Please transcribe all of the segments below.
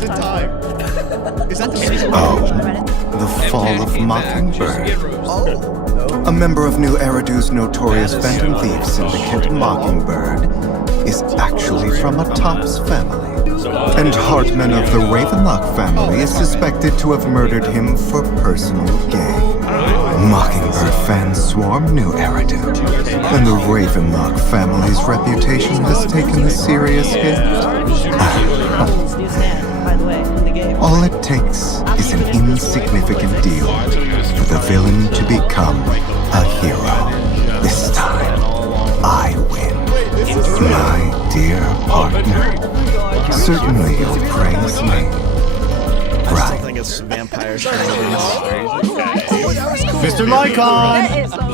just in time. Is that the Oh, the fall of Mockingbird. A member of New Eridu's notorious Phantom Thief syndicate, Mockingbird, is actually from a Topps family. And Hartman of the Ravenlock family is suspected to have murdered him for personal gain. Mockingbird fans swarm New Eridu, and the Ravenlock family's reputation has taken a serious hit. All it takes is an insignificant deal for the villain to become a hero. This time, I win. My dear partner, certainly you'll praise me. Right. it's vampires. Mr. Lycon!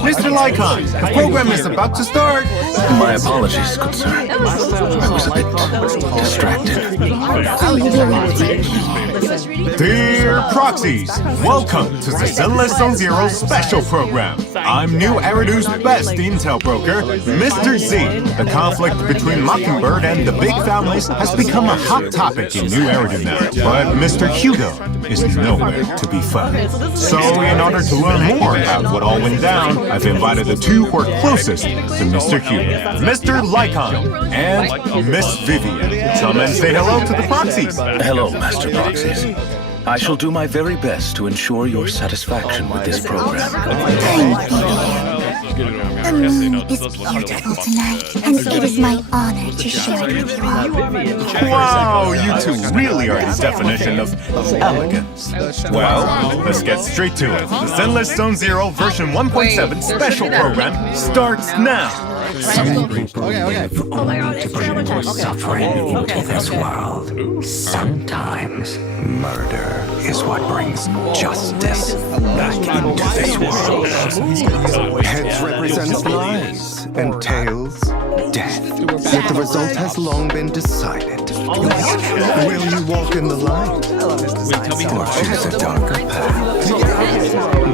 Mr. Lycon, the program is about to start! My apologies, good sir. I was a bit distracted. Dear Proxies, welcome to the Zenless Zone Zero special program. I'm New Eridu's best intel broker, Mr. Z. The conflict between Mockingbird and the big families has become a hot topic in New Eridu now. But Mr. Hugo is nowhere to be found. So in order to learn more about what all went down, I've invited the two who are closest to Mr. Hugo, Mr. Lycon and Miss Vivian. Come and say hello to the Proxies. Hello, Master Proxies. I shall do my very best to ensure your satisfaction with this program. Thank you. The moon is beautiful tonight, and it is my honor to share it with you all. Wow, you two really are the definition of elegance. Well, let's get straight to it. The Zenless Zone Zero version 1.7 special program starts now. Some people live only to bring more suffering into this world. Sometimes murder is what brings justice back into this world. Heads represent lives, and tails, death. Yet the result has long been decided. Will you walk in the light, or choose a darker path?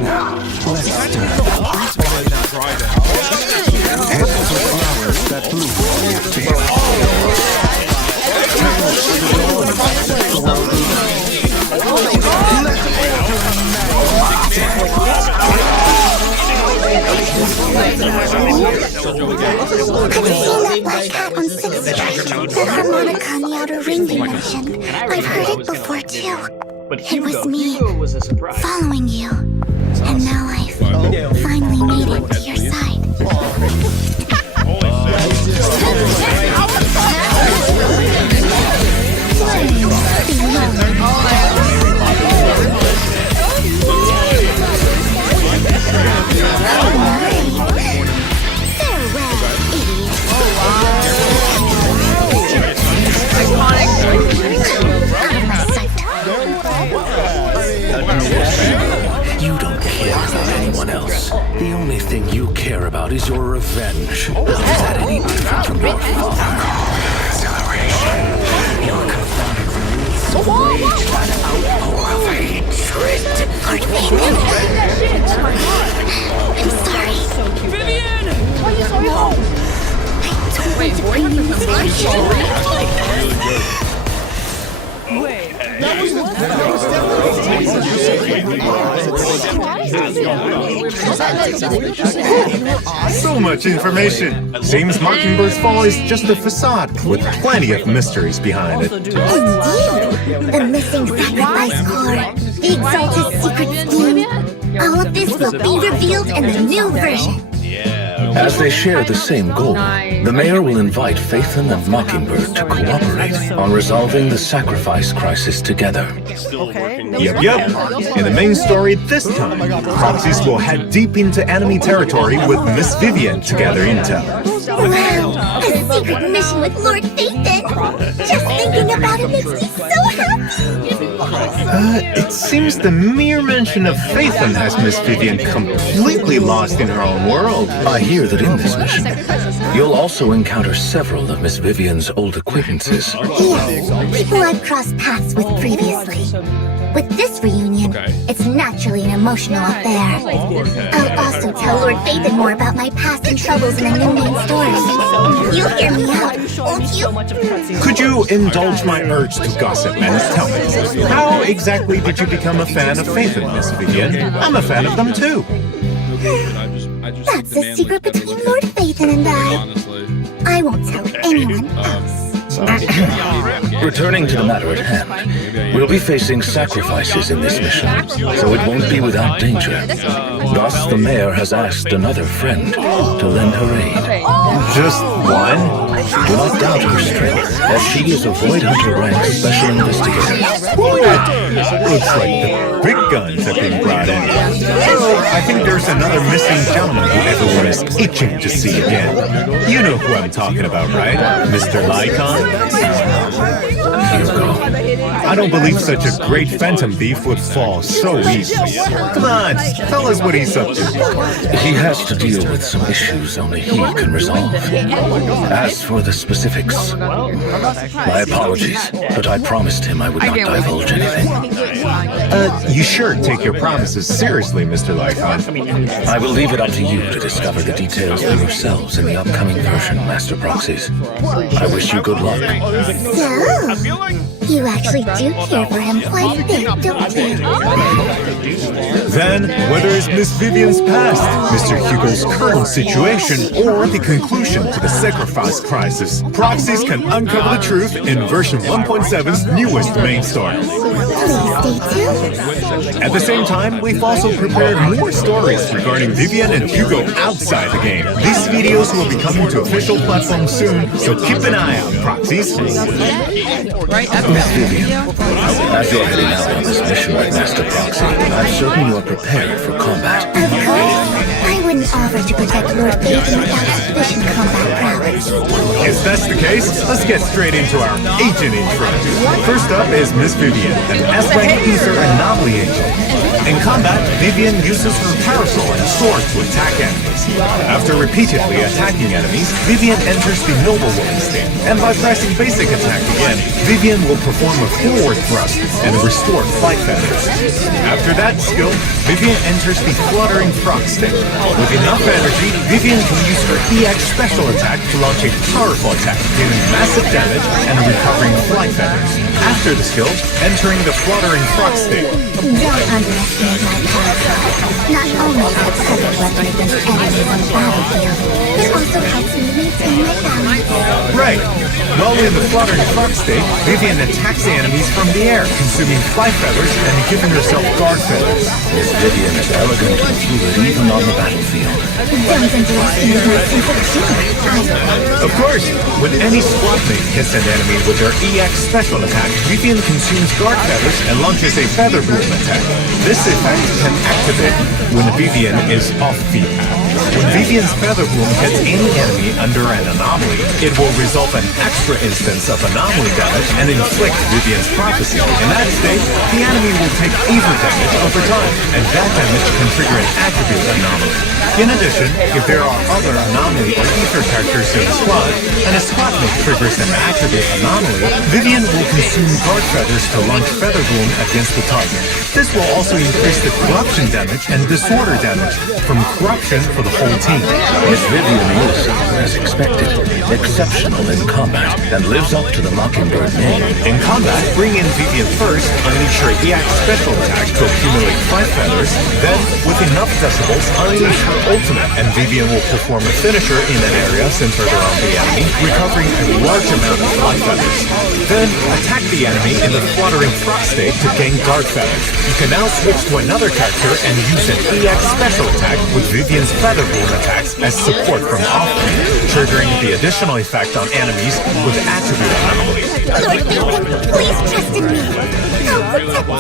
Now, let's stir. Heads are flowers that bloom in your field. Tails are the dawn that I've seen that black cat on 6th Street. The harmonica on the outer ring you mentioned. I've heard it before too. It was me, following you. And now I've finally made it to your side. You don't care about anyone else. The only thing you care about is your revenge. Is that any different from your father? Acceleration. Your cathartic release of rage, that outpour of hatred. I'm sorry. Vivian! Why are you so home? I told you to bring me this. So much information. Seems Mockingbird's fall is just a facade with plenty of mysteries behind it. Indeed. The missing sacrifice core. The Exalted secret scheme. All of this will be revealed in the new version. As they share the same goal, the mayor will invite Phaethon and Mockingbird to cooperate on resolving the sacrifice crisis together. Yep. In the main story this time, Proxies will head deep into enemy territory with Miss Vivian to gather intel. Wow, a secret mission with Lord Phaethon. Just thinking about it makes me so happy. It seems the mere mention of Phaethon has Miss Vivian completely lost in her own world. I hear that in this mission, you'll also encounter several of Miss Vivian's old acquaintances. Yes, people I've crossed paths with previously. With this reunion, it's naturally an emotional affair. I'll also tell Lord Phaethon more about my past and troubles in a new main story. You'll hear me out, won't you? Could you indulge my urge to gossip and tell me, how exactly did you become a fan of Phaethon, Miss Vivian? I'm a fan of them too. That's a secret between Lord Phaethon and I. I won't tell anyone else. Returning to the matter at hand, we'll be facing sacrifices in this mission, so it won't be without danger. Thus, the mayor has asked another friend to lend her aid. Just one? Do not doubt her strength, as she is a Void Hunter rank special investigator. Looks like the big guns have been brought in. I think there's another missing gentleman who everyone is itching to see again. You know who I'm talking about, right? Mr. Lycon? Hugo. I don't believe such a great phantom thief would fall so easily. Come on, tell us what he's up to. He has to deal with some issues only he can resolve. As for the specifics, my apologies, but I promised him I would not divulge anything. You sure take your promises seriously, Mr. Lycon. I will leave it up to you to discover the details for yourselves in the upcoming version, Master Proxies. I wish you good luck. So, you actually do care for him quite a bit, don't you? Then, whether it's Miss Vivian's past, Mr. Hugo's current situation, or the conclusion to the sacrifice crisis, Proxies can uncover the truth in version 1.7's newest main story. Please stay tuned. At the same time, we've also prepared more stories regarding Vivian and Hugo outside the game. These videos will be coming to official platforms soon, so keep an eye out, Proxies. Miss Vivian, as you're heading out on this mission with Master Proxy, I'm certain you are prepared for combat. Of course, I wouldn't offer to protect Lord Phaethon without sufficient combat prowess. If that's the case, let's get straight into our agent intro. First up is Miss Vivian, an S-rank ether anomaly agent. In combat, Vivian uses her parasol and sword to attack enemies. After repeatedly attacking enemies, Vivian enters the Noble Woman state, and by pressing basic attack again, Vivian will perform a forward thrust and restore flight feathers. After that skill, Vivian enters the Fluttering Frog state. With enough energy, Vivian can use her EX special attack to launch a powerful attack, dealing massive damage and recovering flight feathers. After the skill, entering the Fluttering Frog state. Don't underestimate my parasol. Not only is it a perfect weapon against enemies on the battlefield, it also helps me maintain my balance. Right. While in the Fluttering Frog state, Vivian attacks the enemies from the air, consuming flight feathers and giving herself guard feathers. Miss Vivian is elegant and fluid even on the battlefield. Don't underestimate my sense of humor. Of course, when any squad mate hits an enemy with her EX special attack, Vivian consumes guard feathers and launches a feather boom attack. This effect can activate when Vivian is off the path. When Vivian's feather boom hits any enemy under an anomaly, it will result in extra instance of anomaly damage and inflict Vivian's prophecy. In that state, the enemy will take ether damage over time, and that damage can trigger an attribute anomaly. In addition, if there are other anomaly or ether characters in the squad, and a squad mate triggers an attribute anomaly, Vivian will consume guard feathers to launch feather boom against the target. This will also increase the corruption damage and disorder damage from corruption for the whole team. Miss Vivian is, as expected, exceptional in combat and lives up to the Mockingbird name. In combat, bring in Vivian first, unleash her EX special attack to accumulate flight feathers, then, with enough decibels, unleash her ultimate, and Vivian will perform a finisher in an area centered around the enemy, recovering a large amount of flight feathers. Then, attack the enemy in the Fluttering Frog state to gain guard feathers. You can now switch to another character and use an EX special attack with Vivian's feather boom attacks as support from off-screen, triggering the additional effect on enemies with attribute anomalies. Lord Phaethon, please trust in me. I'll protect you.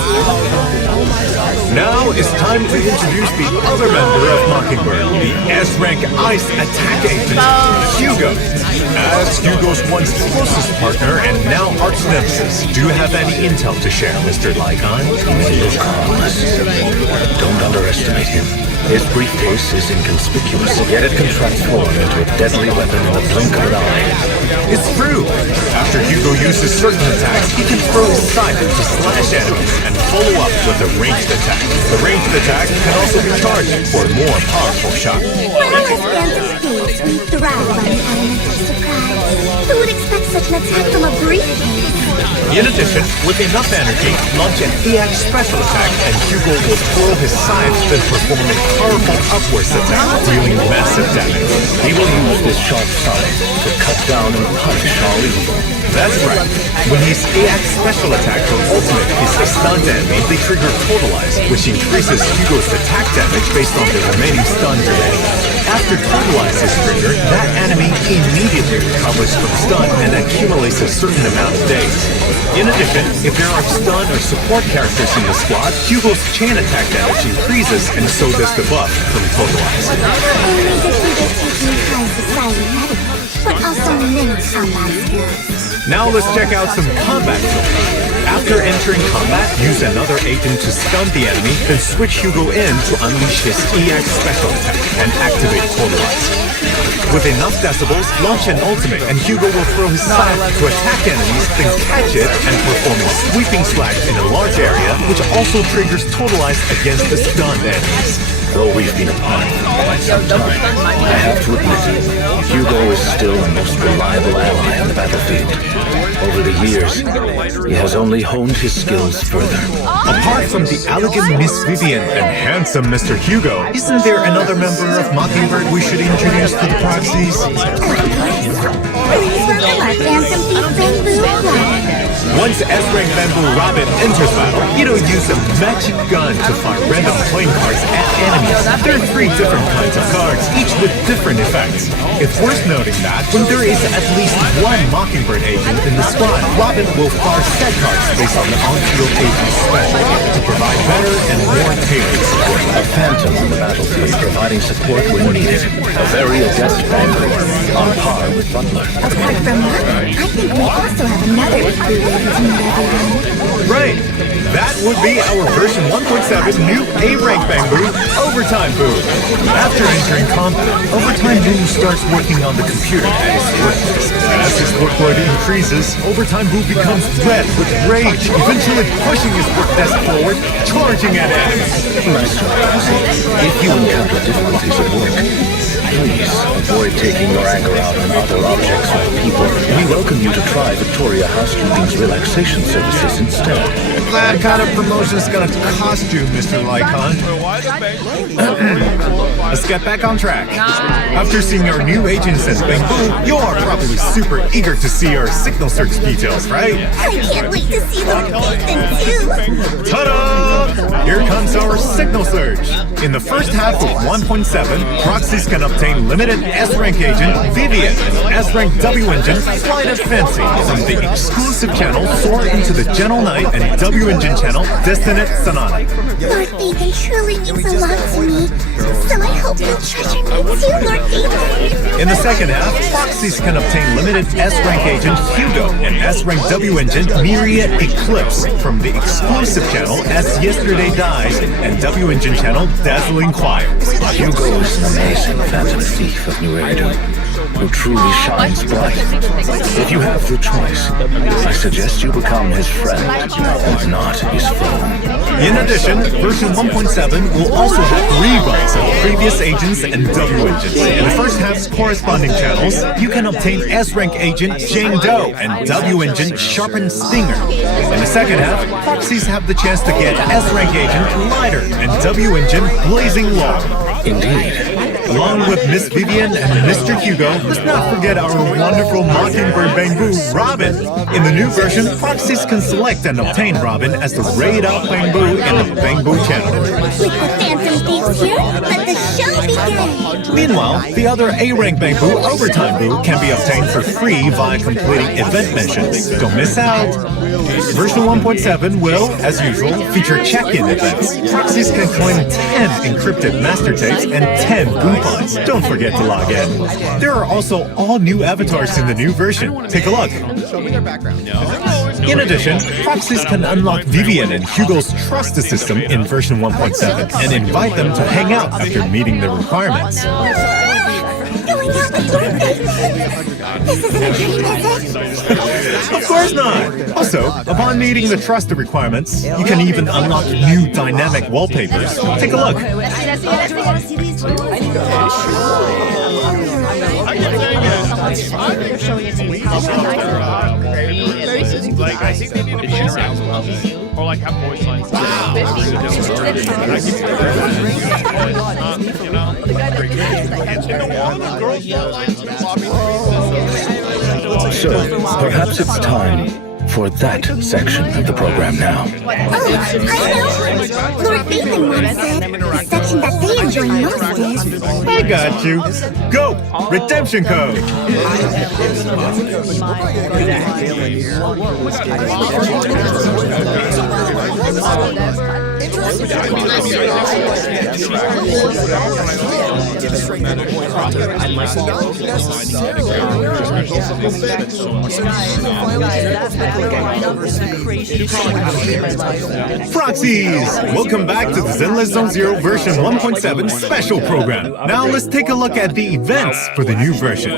Now it's time to introduce the other member of Mockingbird, the S-rank Ice Attack Agent, Hugo. As Hugo's once closest partner and now arch nemesis, do you have any intel to share, Mr. Lycon? He may look harmless. Don't underestimate him. His briefcase is inconspicuous, yet it can transform into a deadly weapon in the blink of an eye. It's true! After Hugo uses certain attacks, he can throw his scythe to slash enemies and follow up with a ranged attack. The ranged attack can also be charged for a more powerful shot. Well, as Phantom Thieves, we thrive on the element of surprise. Who would expect such an attack from a briefcase? In addition, with enough energy, launch an EX special attack and Hugo will twirl his scythe, then perform a powerful upwards attack, dealing massive damage. He will use this sharp scythe to cut down and punish all evil. That's right. When his AX special attack or ultimate is a stunned enemy, they trigger Totalize, which increases Hugo's attack damage based on the remaining stun duration. After Totalize is triggered, that enemy immediately recovers from stun and accumulates a certain amount of days. In addition, if there are stun or support characters in the squad, Hugo's chain attack damage increases, and so does the buff from Totalize. Not only did Hugo take me high society medical, but also many combat skills. Now let's check out some combat tools. After entering combat, use another agent to stun the enemy, then switch Hugo in to unleash his EX special attack and activate Totalize. With enough decibels, launch an ultimate and Hugo will throw his scythe to attack enemies, then catch it and perform a sweeping slash in a large area, which also triggers Totalize against the stunned enemies. Though we've been apart for quite some time, I have to admit, Hugo is still the most reliable ally on the battlefield. Over the years, he has only honed his skills further. Apart from the elegant Miss Vivian and handsome Mr. Hugo, isn't there another member of Mockingbird we should introduce to the proxies? Please welcome our Phantom Thief Bamboo Robin. Once S-Rank Bamboo Robin enters battle, he'll use a magic gun to fire random playing cards at enemies. There are 3 different kinds of cards, each with different effects. It's worth noting that when there is at least one Mockingbird agent in the squad, Robin will fire set cards based on the on-field agent's special to provide better and more tailored support. A phantom on the battlefield providing support when needed. A very adept Bamboo, on par with Butler. Apart from Robin, I think we also have another recruit to meet everyone. Right! That would be our version 1.7 new A-Rank Bamboo, Overtime Boo. After entering combat, Overtime Boo starts working on the computer at his workdesk. As his workload increases, Overtime Boo becomes red with rage, eventually pushing his workdesk forward, charging at enemies. Master, if you encounter difficulties at work, please avoid taking your anger out on other objects or people. We welcome you to try Victoria Housekeeping's relaxation services instead. That kind of promotion is gonna cost you, Mr. Lycon. Let's get back on track. After seeing our new agents and Bamboo, you are probably super eager to see our signal search details, right? I can't wait to see Lord Ethan too. Ta-da! Here comes our signal search. In the first half of 1.7, proxies can obtain limited S-Rank agent Vivian and S-Rank W engine Flight of Fancy from the exclusive channel Soar into the Gentle Knight and W engine channel Destinate Sonata. Lord Ethan truly means a lot to me, so I hope you'll treasure me too, Lord Ethan. In the second half, proxies can obtain limited S-Rank agent Hugo and S-Rank W engine Myriad Eclipse from the exclusive channel As Yesterday Dies and W engine channel Dazzling Choirs. Hugo is an amazing phantom thief of New Eridu, who truly shines bright. If you have the choice, I suggest you become his friend and not his foe. In addition, version 1.7 will also have reruns of previous agents and W engines. In the first half's corresponding channels, you can obtain S-Rank agent Jane Doe and W engine Sharpened Stinger. In the second half, proxies have the chance to get S-Rank agent Lighter and W engine Blazing Long. Indeed. Along with Miss Vivian and Mr. Hugo, let's not forget our wonderful Mockingbird Bamboo, Robin. In the new version, proxies can select and obtain Robin as the raid out Bamboo in the Bamboo channel. With the Phantom Thieves here, let the show begin. Meanwhile, the other A-Rank Bamboo, Overtime Boo, can be obtained for free via completing event missions. Don't miss out! Version 1.7 will, as usual, feature check-in events. Proxies can claim 10 encrypted master tapes and 10 coupons. Don't forget to log in. There are also all new avatars in the new version. Take a look. Show me their background. No. In addition, proxies can unlock Vivian and Hugo's trust system in version 1.7 and invite them to hang out after meeting the requirements. Going out with Lord Nathan. This isn't a dream, is it? Of course not! Also, upon meeting the trust requirements, you can even unlock new dynamic wallpapers. Take a look. Like, I think they need to be around or like have voice lines. So, perhaps it's time for that section of the program now. Oh, I know. Lord Nathan once said the section that they enjoy most is... I got you. Go! Redemption code! Proxies! Welcome back to the Zenless Zone Zero version 1.7 special program. Now let's take a look at the events for the new version.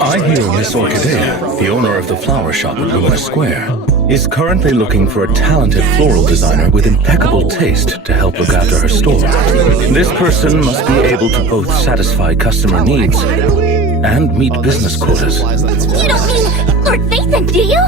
I hear Miss Orchidea, the owner of the flower shop at Luna Square, is currently looking for a talented floral designer with impeccable taste to help look after her store. This person must be able to both satisfy customer needs and meet business quotas. You don't mean Lord Nathan, do you?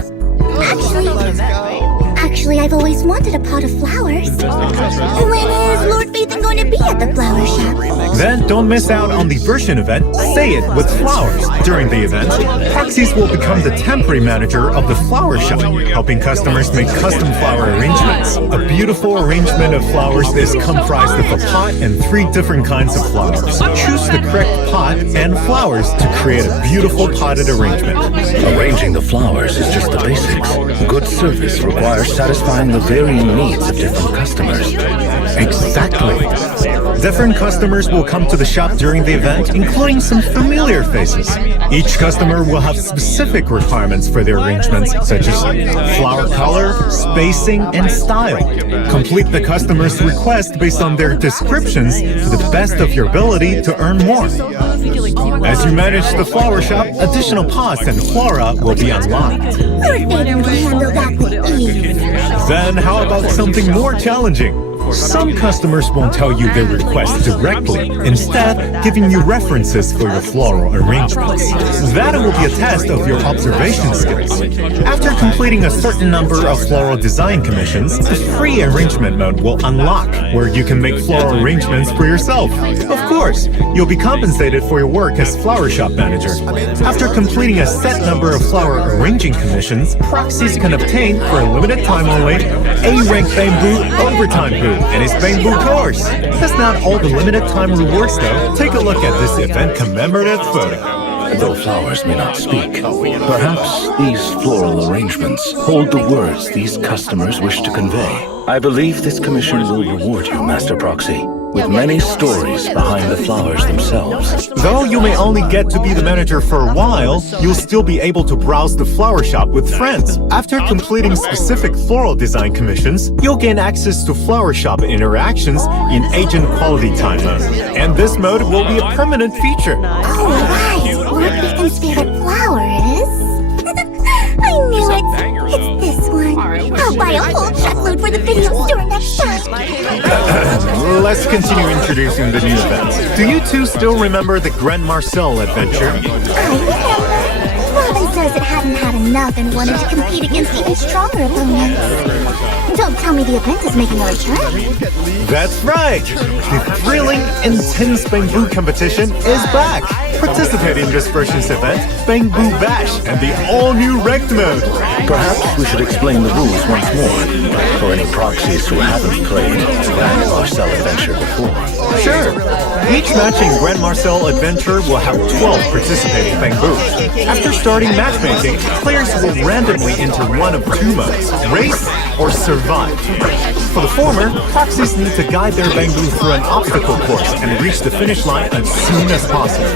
Actually, I've always wanted a pot of flowers. When is Lord Nathan going to be at the flower shop? Then don't miss out on the version event, Say It with Flowers. During the event, Proxies will become the temporary manager of the flower shop, helping customers make custom flower arrangements. A beautiful arrangement of flowers is comprised of a pot and 3 different kinds of flowers. Choose the correct pot and flowers to create a beautiful potted arrangement. Arranging the flowers is just the basics. Good service requires satisfying the varying needs of different customers. Exactly. Different customers will come to the shop during the event, including some familiar faces. Each customer will have specific requirements for their arrangements, such as flower color, spacing, and style. Complete the customer's request based on their descriptions to the best of your ability to earn more. As you manage the flower shop, additional pots and flora will be unlocked. Lord Nathan can handle that with ease. Then how about something more challenging? Some customers won't tell you their request directly, instead giving you references for your floral arrangements. That will be a test of your observation skills. After completing a certain number of floral design commissions, the free arrangement mode will unlock, where you can make floral arrangements for yourself. Of course, you'll be compensated for your work as flower shop manager. After completing a set number of flower arranging commissions, proxies can obtain, for a limited time only, A-rank bamboo overtime boo and his bamboo course. That's not all the limited time rewards though. Take a look at this event commemorative photo. Though flowers may not speak, perhaps these floral arrangements hold the words these customers wish to convey. I believe this commission will reward you, Master Proxy, with many stories behind the flowers themselves. Though you may only get to be the manager for a while, you'll still be able to browse the flower shop with friends. After completing specific floral design commissions, you'll gain access to flower shop interactions in agent quality time mode. And this mode will be a permanent feature. Oh, right. Lord Nathan's favorite flower is... I knew it. It's this one. I'll buy a whole truckload for the video store next time. Let's continue introducing the new events. Do you two still remember the Grand Marcel adventure? I remember. Robin says it hadn't had enough and wanted to compete against even stronger opponents. Don't tell me the event is making a return. That's right! The thrilling, intense bamboo competition is back! Participate in this version's event, Bamboo Bash, and the all-new Wrecked mode! Perhaps we should explain the rules once more, for any proxies who haven't played Grand Marcel Adventure before. Sure! Each match in Grand Marcel Adventure will have 12 participating bamboos. After starting matchmaking, players will randomly enter one of 2 modes, Race or Survival. survive. For the former, proxies need to guide their Bangbu through an obstacle course and reach the finish line as soon as possible.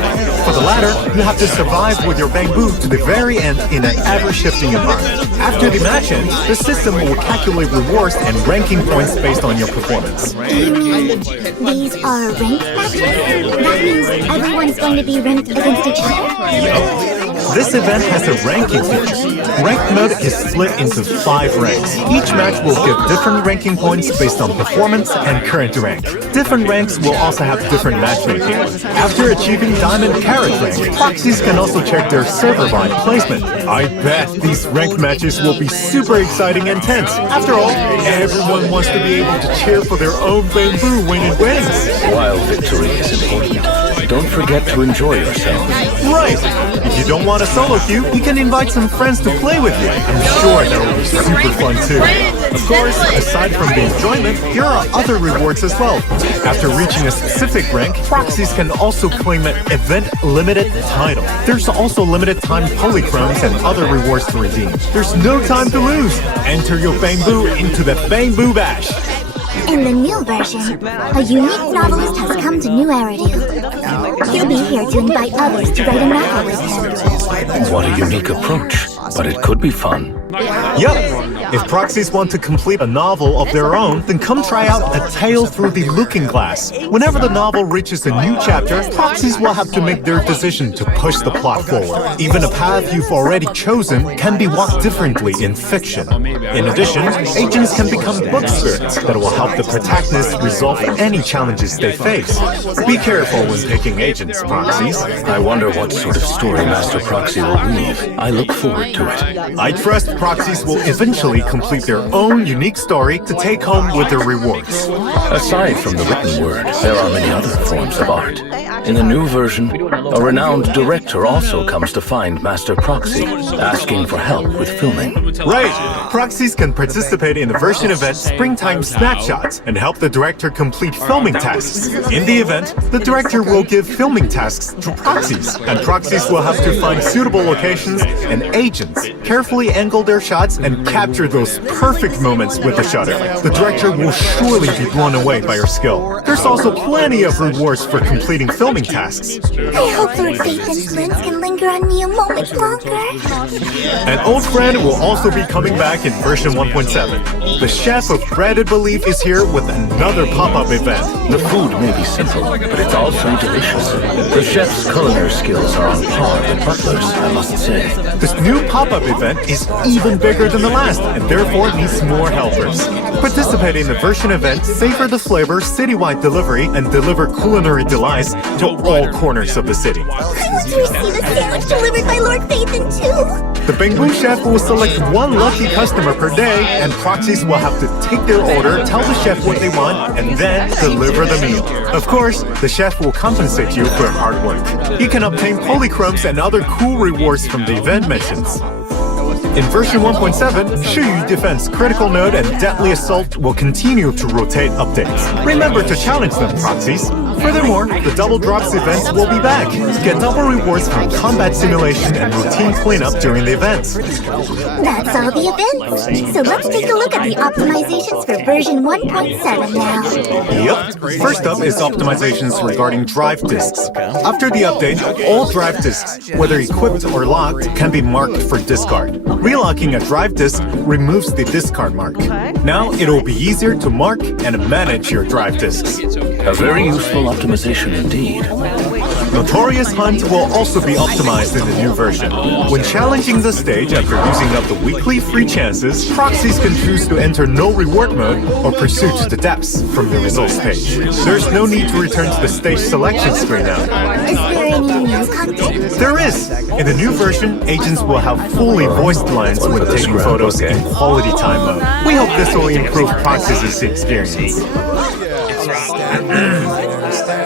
For the latter, you have to survive with your Bangbu to the very end in an ever-shifting environment. After the match ends, the system will calculate rewards and ranking points based on your performance. You mean these are ranked matches? That means everyone's going to be ranked against each other? This event has a ranking feature. Ranked mode is split into 5 ranks. Each match will give different ranking points based on performance and current rank. Different ranks will also have different matchmaking. After achieving Diamond Carrot rank, proxies can also check their server-wide placement. I bet these ranked matches will be super exciting and tense. After all, everyone wants to be able to cheer for their own Bangbu when it wins. While victory is important, don't forget to enjoy yourself. Right! If you don't want a solo queue, you can invite some friends to play with you. I'm sure that will be super fun too. Of course, aside from the enjoyment, here are other rewards as well. After reaching a specific rank, proxies can also claim an event-limited title. There's also limited time polychromes and other rewards to redeem. There's no time to lose. Enter your Bangbu into the Bangbu Bash. In the new version, a unique novelist has come to New Eridu. He'll be here to invite others to write a novel with him. What a unique approach, but it could be fun. Yup! If proxies want to complete a novel of their own, then come try out A Tale Through the Looking Glass. Whenever the novel reaches a new chapter, proxies will have to make their decision to push the plot forward. Even a path you've already chosen can be walked differently in fiction. In addition, agents can become book spirits that will help the protagonist resolve any challenges they face. Be careful when picking agents, proxies. I wonder what sort of story Master Proxy will weave. I look forward to it. I trust proxies will eventually complete their own unique story to take home with their rewards. Aside from the written word, there are many other forms of art. In the new version, a renowned director also comes to find Master Proxy, asking for help with filming. Right! Proxies can participate in the version event Springtime Snapshots and help the director complete filming tasks. In the event, the director will give filming tasks to proxies, and proxies will have to find suitable locations and agents, carefully angle their shots, and capture those perfect moments with the shutter. The director will surely be blown away by your skill. There's also plenty of rewards for completing filming tasks. I hope Lord Faith influence can linger on me a moment longer. An old friend will also be coming back in version 1.7. The chef of Breaded Belief is here with another pop-up event. The food may be simple, but it's also delicious. The chef's culinary skills are on par with Butler's, I must say. This new pop-up event is even bigger than the last, and therefore needs more helpers. Participate in the version event, savor the flavor, citywide delivery, and deliver culinary delights to all corners of the city. I want to receive a sandwich delivered by Lord Phaethon too. The Bangbu chef will select one lucky customer per day, and proxies will have to take their order, tell the chef what they want, and then deliver the meal. Of course, the chef will compensate you for hard work. You can obtain polychromes and other cool rewards from the event missions. In version 1.7, Shiyu Defense Critical Node and Deadly Assault will continue to rotate updates. Remember to challenge them, proxies. Furthermore, the Double Drops events will be back. Get double rewards from combat simulation and routine cleanup during the events. That's all the events. So let's take a look at the optimizations for version 1.7 now. Yep. First up is optimizations regarding drive disks. After the update, all drive disks, whether equipped or locked, can be marked for discard. Relocking a drive disk removes the discard mark. Now it will be easier to mark and manage your drive disks. A very useful optimization indeed. Notorious Hunt will also be optimized in the new version. When challenging the stage after using up the weekly free chances, proxies can choose to enter no reward mode or pursue to the depths from the results page. There's no need to return to the stage selection screen now. Is there any new content? There is! In the new version, agents will have fully voiced lines when taking photos in quality time mode. We hope this will improve proxies' experience.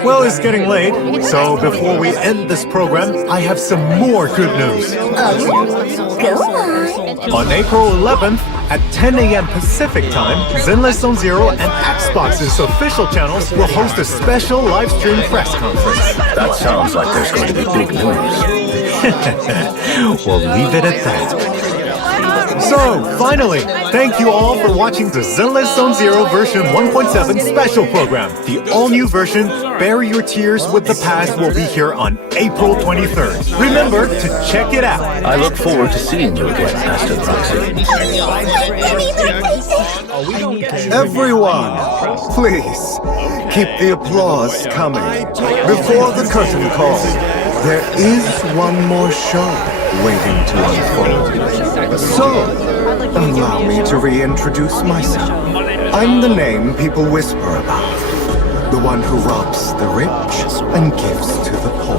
Well, it's getting late, so before we end this program, I have some more good news. Oh, go on. On April 11th, at 10 a.m. Pacific time, Zenless Zone Zero and Xbox's official channels will host a special live stream press conference. That sounds like there's going to be big news. We'll leave it at that. So, finally, thank you all for watching the Zenless Zone Zero version 1.7 special program. The all-new version, Bury Your Tears with the Past, will be here on April 23rd. Remember to check it out. I look forward to seeing you again, Master Proxy. Everyone, please, keep the applause coming. Before the curtain call, there is one more show waiting to unfold. So, allow me to reintroduce myself. I'm the name people whisper about. The one who robs the rich and gives to the poor.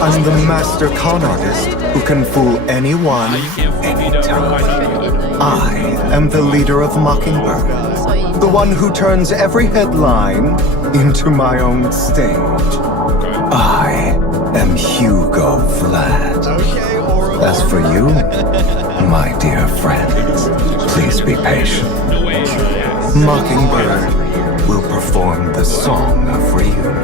I'm the master con artist who can fool anyone, anytime. I am the leader of Mockingbird. The one who turns every headline into my own stage. I am Hugo Vlad. As for you, my dear friends, please be patient. Mockingbird will perform the song of reunion.